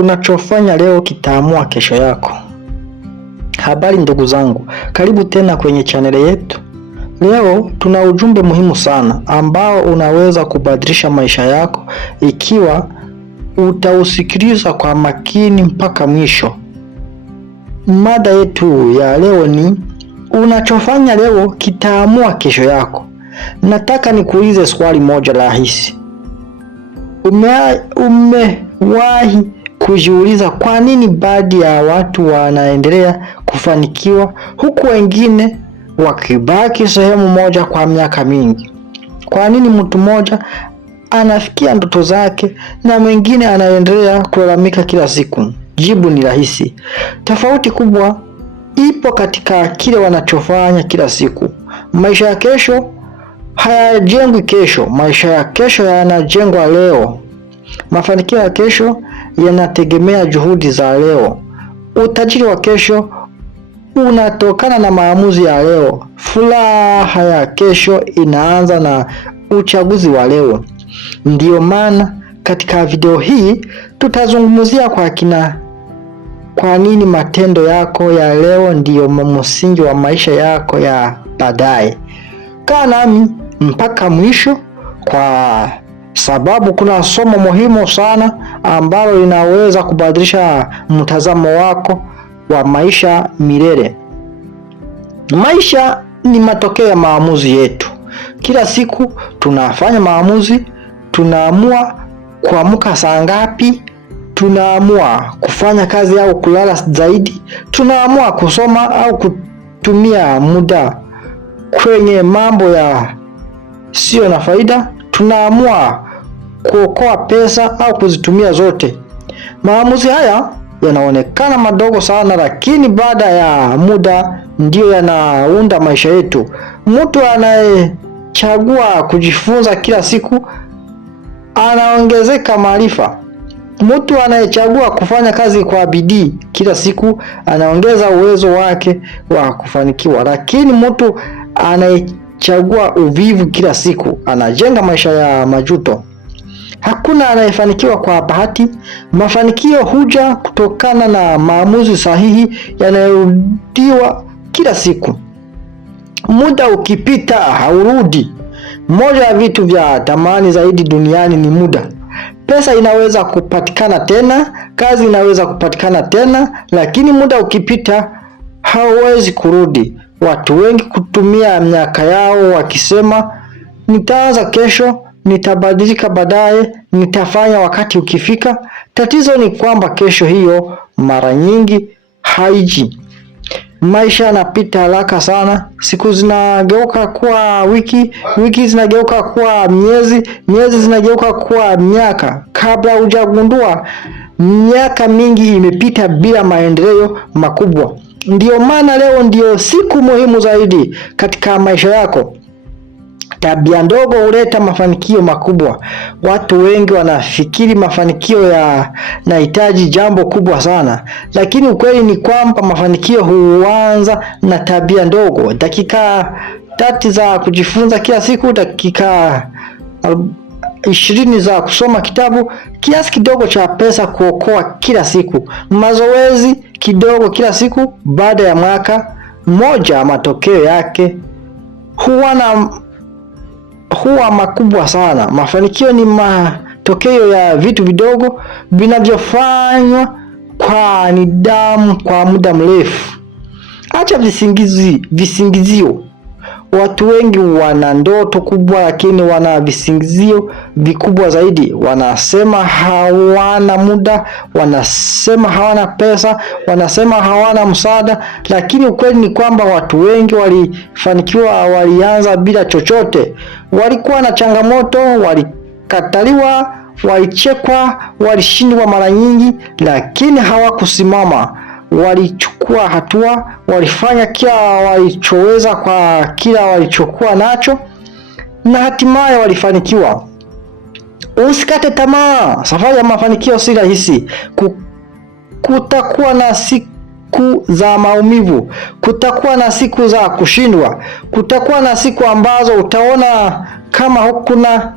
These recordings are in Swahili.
unachofanya leo kitaamua kesho yako. Habari ndugu zangu, karibu tena kwenye chaneli yetu. Leo tuna ujumbe muhimu sana ambao unaweza kubadilisha maisha yako ikiwa utausikiliza kwa makini mpaka mwisho. Mada yetu ya leo ni unachofanya leo kitaamua kesho yako. Nataka nikuulize swali moja rahisi. Umewahi kujiuliza kwa nini baadhi ya watu wanaendelea kufanikiwa huku wengine wakibaki sehemu moja kwa miaka mingi? Kwa nini mtu mmoja anafikia ndoto zake na mwingine anaendelea kulalamika kila siku? Jibu ni rahisi. Tofauti kubwa ipo katika kile wanachofanya kila siku. Maisha ya kesho hayajengwi kesho, maisha ya kesho yanajengwa leo. Mafanikio ya kesho yanategemea juhudi za leo. Utajiri wa kesho unatokana na maamuzi ya leo. Furaha ya kesho inaanza na uchaguzi wa leo. Ndiyo maana katika video hii tutazungumzia kwa kina kwa nini matendo yako ya leo ndiyo msingi wa maisha yako ya baadaye. Kaa nami mpaka mwisho kwa sababu kuna somo muhimu sana ambalo linaweza kubadilisha mtazamo wako wa maisha milele. Maisha ni matokeo ya maamuzi yetu. Kila siku tunafanya maamuzi, tunaamua kuamka saa ngapi, tunaamua kufanya kazi au kulala zaidi, tunaamua kusoma au kutumia muda kwenye mambo ya sio na faida, tunaamua kuokoa pesa au kuzitumia zote. Maamuzi haya yanaonekana madogo sana, lakini baada ya muda ndio yanaunda maisha yetu. Mtu anayechagua kujifunza kila siku anaongezeka maarifa. Mtu anayechagua kufanya kazi kwa bidii kila siku anaongeza uwezo wake wa kufanikiwa. Lakini mtu anayechagua uvivu kila siku anajenga maisha ya majuto. Hakuna anayefanikiwa kwa bahati. Mafanikio huja kutokana na maamuzi sahihi yanayorudiwa kila siku. Muda ukipita haurudi. Moja ya vitu vya thamani zaidi duniani ni muda. Pesa inaweza kupatikana tena, kazi inaweza kupatikana tena, lakini muda ukipita hauwezi kurudi. Watu wengi kutumia miaka yao wakisema nitaanza kesho, nitabadilika baadaye, nitafanya wakati ukifika. Tatizo ni kwamba kesho hiyo mara nyingi haiji. Maisha yanapita haraka sana. Siku zinageuka kuwa wiki, wiki zinageuka kuwa miezi, miezi zinageuka kuwa miaka. Kabla hujagundua, miaka mingi imepita bila maendeleo makubwa. Ndiyo maana leo ndiyo siku muhimu zaidi katika maisha yako. Tabia ndogo huleta mafanikio makubwa. Watu wengi wanafikiri mafanikio yanahitaji jambo kubwa sana, lakini ukweli ni kwamba mafanikio huanza na tabia ndogo. Dakika 30 za kujifunza kila siku, dakika 20 za kusoma kitabu, kiasi kidogo cha pesa kuokoa kila siku, mazoezi kidogo kila siku. Baada ya mwaka mmoja matokeo yake huwa makubwa sana. Mafanikio ni matokeo ya vitu vidogo vinavyofanywa kwa nidhamu kwa muda mrefu. Acha visingizio. Watu wengi wana ndoto kubwa lakini wana visingizio vikubwa zaidi. Wanasema hawana muda, wanasema hawana pesa, wanasema hawana msaada, lakini ukweli ni kwamba watu wengi walifanikiwa walianza bila chochote. Walikuwa na changamoto, walikataliwa, walichekwa, walishindwa mara nyingi, lakini hawakusimama. Walichukua hatua, walifanya kila walichoweza kwa kila walichokuwa nacho na hatimaye walifanikiwa. Usikate tamaa. Safari ya mafanikio si rahisi. Kutakuwa na siku za maumivu, kutakuwa na siku za kushindwa, kutakuwa na siku ambazo utaona kama hukuna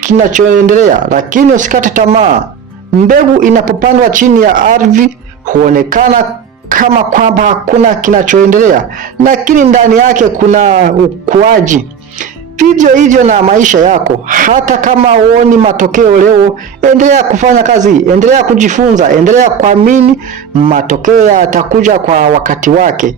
kinachoendelea, lakini usikate tamaa. Mbegu inapopandwa chini ya ardhi huonekana kama kwamba hakuna kinachoendelea, lakini ndani yake kuna ukuaji. Vivyo hivyo na maisha yako. Hata kama huoni matokeo leo, endelea kufanya kazi, endelea kujifunza, endelea kuamini matokeo yatakuja kwa wakati wake.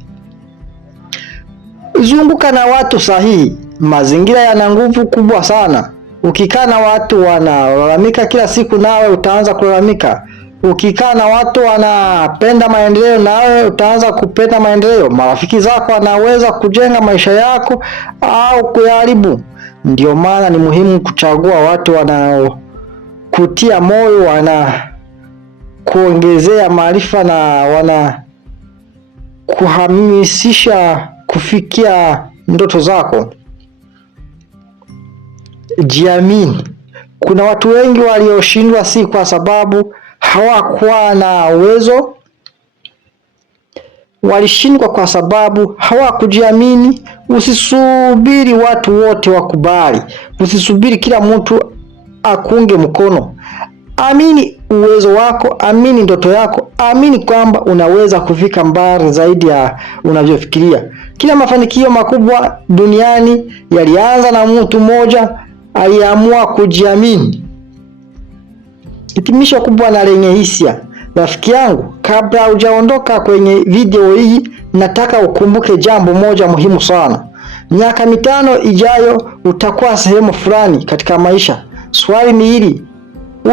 Zunguka na watu sahihi. Mazingira yana nguvu kubwa sana. Ukikaa na watu wanalalamika kila siku, nawe utaanza kulalamika. Ukikaa na watu wanapenda maendeleo, nawe utaanza kupenda maendeleo. Marafiki zako wanaweza kujenga maisha yako au kuyaharibu. Ndio maana ni muhimu kuchagua watu wanaokutia moyo, kuongezea maarifa na kuhamasisha kufikia ndoto zako. Jiamini. Kuna watu wengi walioshindwa si kwa sababu hawakuwa na uwezo, walishindwa kwa sababu hawakujiamini. Usisubiri watu wote wakubali, usisubiri kila mtu akunge mkono. Amini uwezo wako, amini ndoto yako, amini kwamba unaweza kufika mbali zaidi ya unavyofikiria. Kila mafanikio makubwa duniani yalianza na mtu mmoja aliamua kujiamini. Hitimisho kubwa na lenye hisia. Rafiki yangu, kabla hujaondoka kwenye video hii, nataka ukumbuke jambo moja muhimu sana. Miaka 5 ijayo utakuwa sehemu fulani katika maisha. Swali ni hili: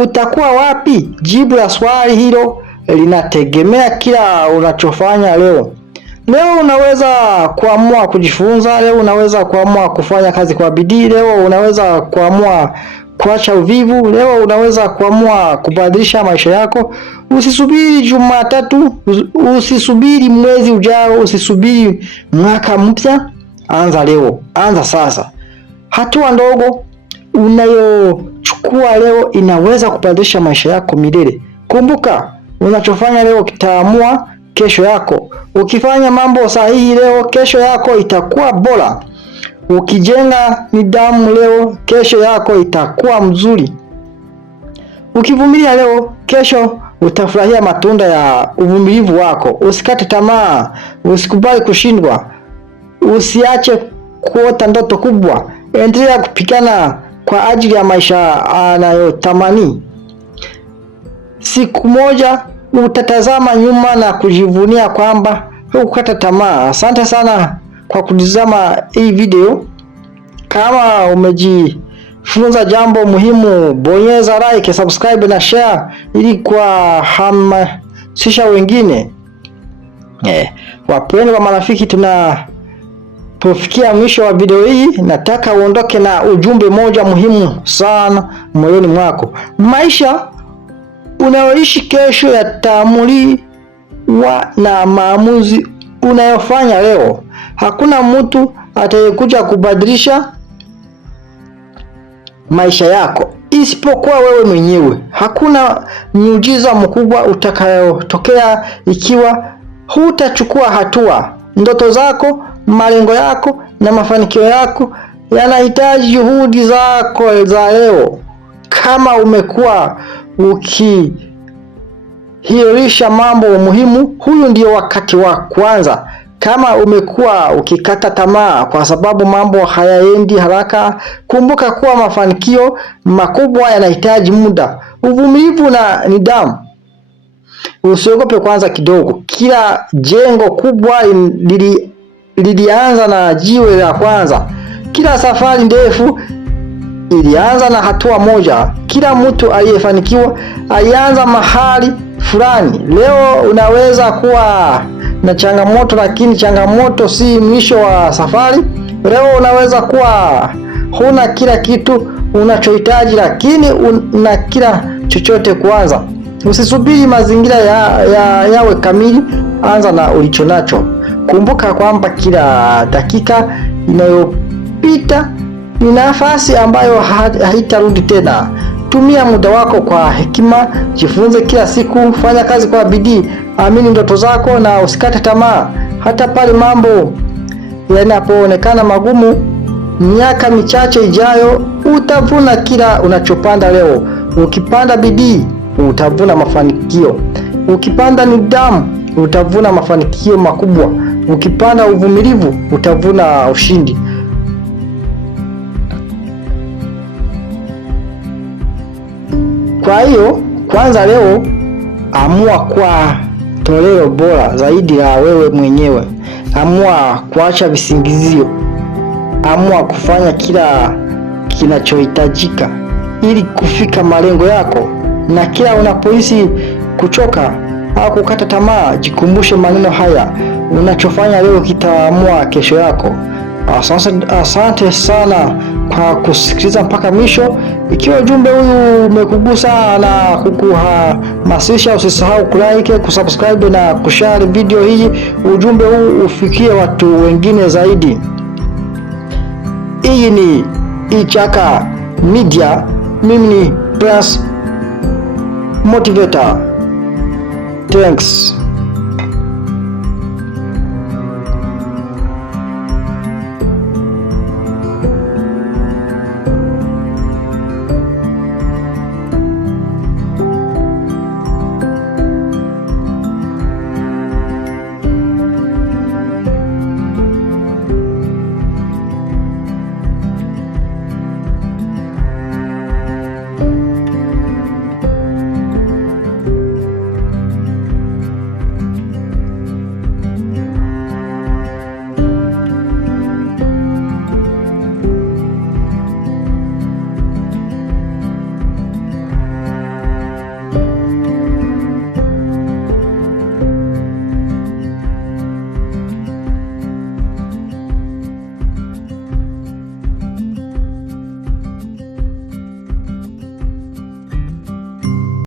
utakuwa wapi? Jibu la swali hilo linategemea kila unachofanya leo. Leo unaweza kuamua kujifunza, leo unaweza kuamua kufanya kazi kwa bidii, leo unaweza kuamua kuacha uvivu, leo unaweza kuamua kubadilisha maisha yako. Usisubiri Jumatatu, usisubiri mwezi ujao, usisubiri mwaka mpya. Anza leo, anza sasa. Hatua ndogo unayochukua leo inaweza kubadilisha maisha yako milele. Kumbuka, unachofanya leo kitaamua kesho yako. Ukifanya mambo sahihi leo, kesho yako itakuwa bora. Ukijenga nidhamu leo, kesho yako itakuwa mzuri. Ukivumilia leo, kesho utafurahia matunda ya uvumilivu wako. Usikate tamaa, usikubali kushindwa, usiache kuota ndoto kubwa. Endelea kupigana kwa ajili ya maisha anayotamani. Siku moja utatazama nyuma na kujivunia kwamba hukukata tamaa. Asante sana kwa kutazama hii video. Kama umejifunza jambo muhimu, bonyeza like, subscribe na share ili kuhamasisha wengine. Wapendwa marafiki, tunapofikia mwisho wa video hii, nataka uondoke na ujumbe moja muhimu sana moyoni mwako. Maisha unayoishi kesho yataamuliwa na maamuzi unayofanya leo. Hakuna mtu atayekuja kubadilisha maisha yako isipokuwa wewe mwenyewe. Hakuna miujiza mkubwa utakayotokea ikiwa hutachukua hatua. Ndoto zako, malengo yako na mafanikio yako yanahitaji juhudi zako za leo. Kama umekuwa ukihirisha mambo muhimu, huyu ndio wakati wa kwanza. Kama umekuwa ukikata tamaa kwa sababu mambo hayaendi haraka, kumbuka kuwa mafanikio makubwa yanahitaji muda, uvumilivu na nidhamu. Usiogope kwanza kidogo. Kila jengo kubwa lilianza na jiwe la kwanza. Kila safari ndefu ilianza na hatua moja. Kila mtu aliyefanikiwa alianza mahali fulani. Leo unaweza kuwa na changamoto, lakini changamoto si mwisho wa safari. Leo unaweza kuwa huna kila kitu unachohitaji, lakini una kila chochote kuanza. Usisubiri mazingira yawe kamili, anza na ulicho nacho. Kumbuka kwamba kila dakika inayopita ni nafasi ambayo haitarudi tena. Tumia muda wako kwa hekima, jifunze kila siku, fanya kazi kwa bidii, amini ndoto zako na usikate tamaa. Hata pale mambo yanapoonekana magumu, miaka michache ijayo utavuna kila unachopanda leo. Ukipanda bidii, utavuna mafanikio. Ukipanda nidhamu, utavuna mafanikio makubwa. Ukipanda uvumilivu, utavuna ushindi. Kwa hiyo, kwanza leo amua kuwa toleo bora zaidi la wewe mwenyewe. Amua kuacha visingizio. Amua kufanya kila kinachohitajika ili kufika malengo yako. Na kila unapohisi kuchoka au kukata tamaa, jikumbushe maneno haya: unachofanya leo kitaamua kesho yako. Asante sana kwa kusikiliza mpaka mwisho. Ikiwa ujumbe huu umekugusa na kukuhamasisha, usisahau kulike, kusubscribe na kushare video hii. Ujumbe huu ufikie watu wengine zaidi. Hii ni Ichaka Media. Mimi ni Prince Motivator. Thanks.